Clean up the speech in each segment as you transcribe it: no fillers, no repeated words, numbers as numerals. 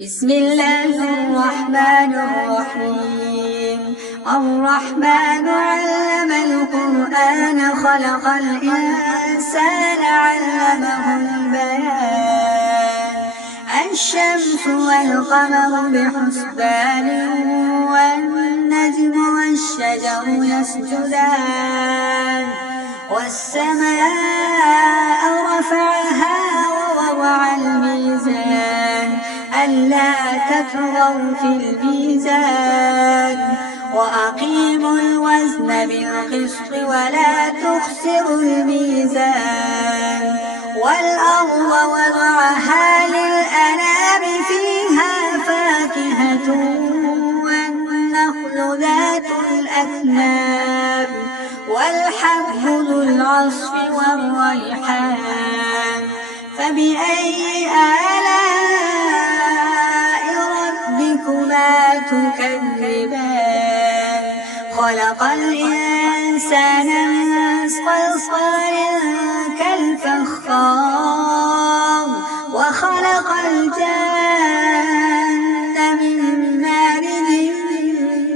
بسم الله الرحمن الرحيم. الرحمن علم القرآن خلق الإنسان علمه البيان. الشمس والقمر بحسبان والنجم والشجر يسجدان والسماء رفعها ووضع الميزان ألا تطغوا في الميزان وأقيموا الوزن بالقسط ولا تخسروا الميزان والأرض وضعها للأنام فيها فاكهة والنخل ذات الأكمام والحب ذو العصف والريحان فبأي آلاء ربكما تكذبان. خلق الإنسان من صلصال كالفخار وخلق الجن من مارج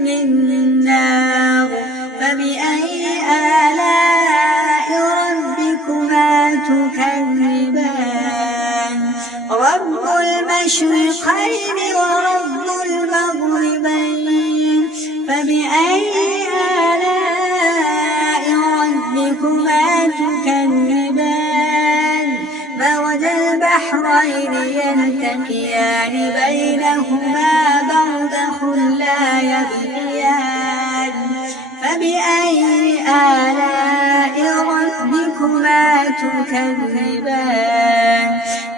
من نار فبأي آلاء ربكما تكذبان. رب المشرقين ورب المغربين فبأي آلاء ربكما تكذبان. مرج البحرين يلتقيان بينهما برزخ لا يبغيان فبأي آلاء ربكما تكذبان.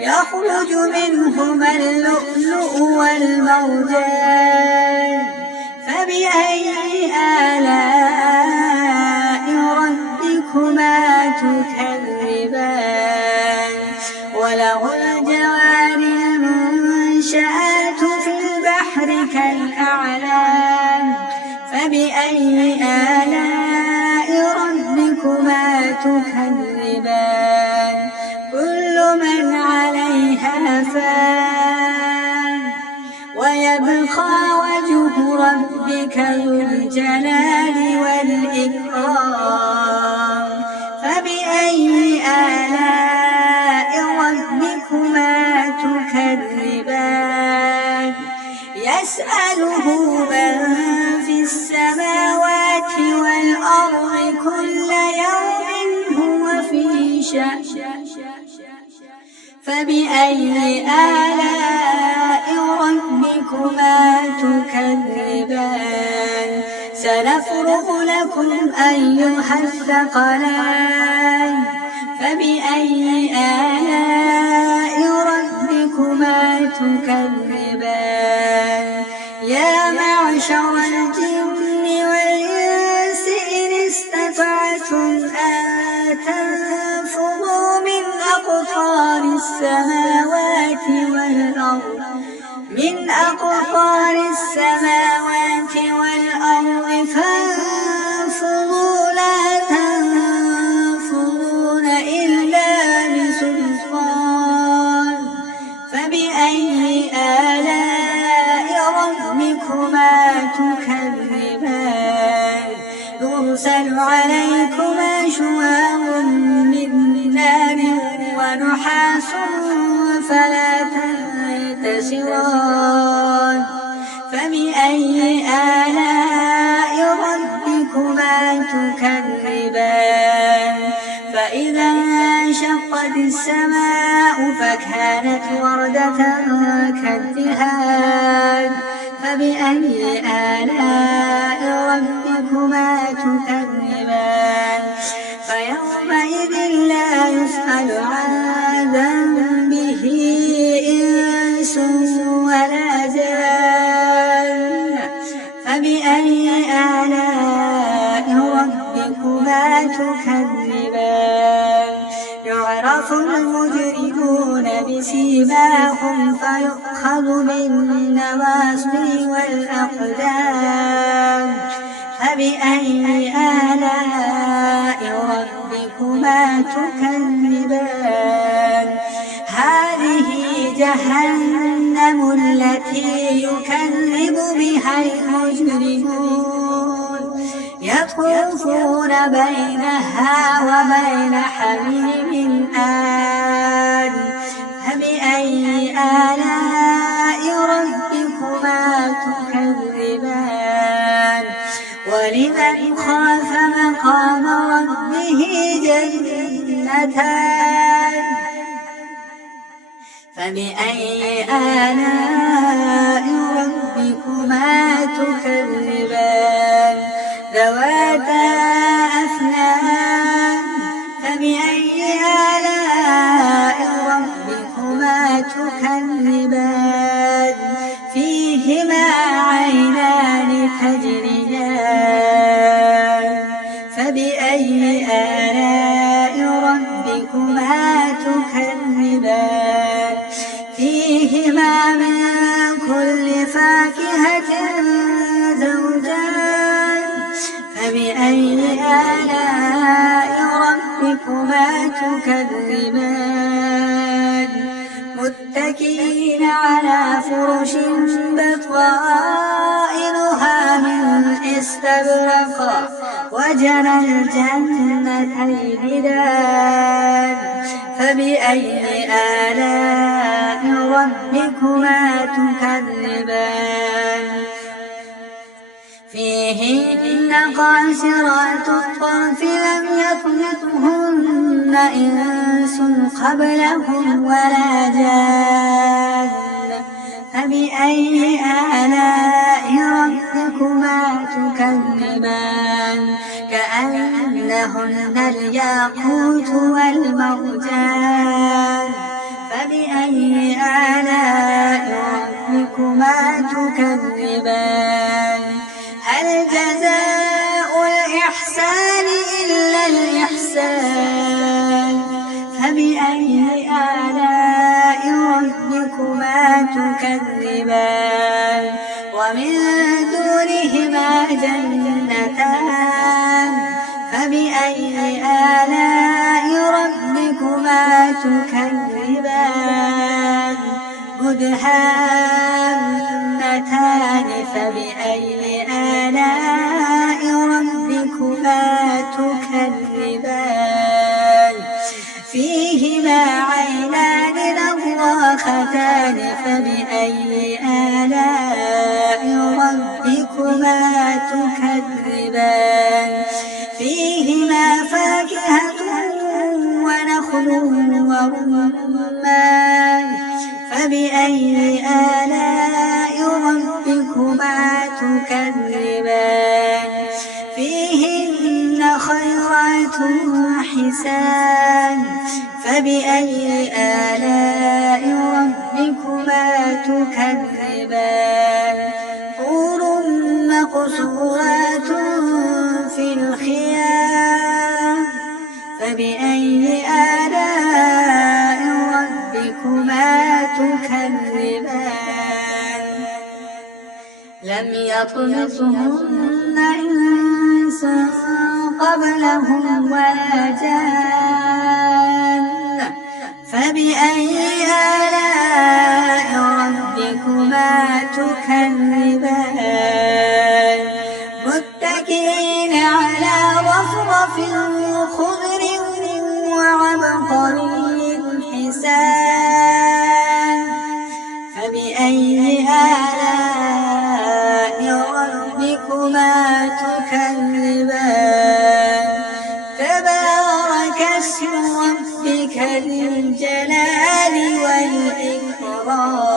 يخرج منهما اللؤلؤ والمرجان فبأي آلاء ربكما تكذبان. وله الجوار المنشآت في البحر كالأعلام فبأي آلاء ربكما تكذبان. كل من عليها فان ويبقى وجه ربك ذو الجلال والإكرام فبأي آلاء ربكما تكذبان. يسأله من في السماوات والأرض كل يوم هو في شأن فبأي آلاء ربكما تكذبان. سنفرغ لكم أيها الثقلان فبأي آلاء ربكما تكذبان. يا معشر الجن والإنس إن استطعتم أن تنفذوا من أقطار السماوات والأرض فانفذوا لا تنفذون إلا بسلطان فبأي آلاء ربكما تكذبان. يرسل عليكما شواظ من نار ونحاس فلا تنتصران فبأي آلاء ربكما تكذبان. فإذا انشقت السماء فكانت وردة كالدهان فبأي آلاء ربكما تكذبان. فيومئذ لا يسأل عن ذنبه إنس ولا جان فبأي آلاء ربكما تكذبان. يعرف المجرمون بسيماهم فيؤخذ بالنواصي والأقدام فبأي آلاء ربكما تكذبان. هذه جهنم جهنم التي يكذب بها المجرمون يطوفون بينها وبين حميم آن فبأي آلاء ربكما تكذبان ولمن خاف مقام ربه جنتان فبأي آلاء ربكما تكذبان ذواتا أفنان فبأي آلاء ربكما تكذبان فيهما عينان تجريان فبأي آلاء ربكما تكذبان فيهما من كل فاكهة زوجان فبأي آلاء ربكما تكذبان متكئين على فرش بطائنها من استبرق وجنى الجنتين دان فبأي آلاء ربكما تكذبان فيهن قاصرات الطرف لم يطمثهن إنس قبلهم ولا جان فبأي آلاء ربكما تكذبان كأنهن الياقوت والمرجان فبأي آلاء ربكما تكذبان هل جزاء الإحسان إلا الإحسان فبأي آلاء ربكما تكذبان ومن دونهما جنتان فبأي آلاء ربكما تكذبان مدهامتان فبأي آلاء ربكما تكذبان فيهما عينان نضاختان فبأي آلاء ربكما تكذبان فيهما فاكهة ونخل ورمان فبأي آلاء ربكما تكذبان فيهن خيرات حسان فبأي آلاء ربكما تكذبان حور مقصورات في الخيام فبأي آلاء ربكما تكذبان لم يطمثهن إنس قبلهم ولا جان فبأي آلاء ربكما تكذبان متكئين على رفرف خضر وعبقري حسان فبأي آلاء ربكما تكذبان تبارك اسم ربك ذي الجلال والإكرام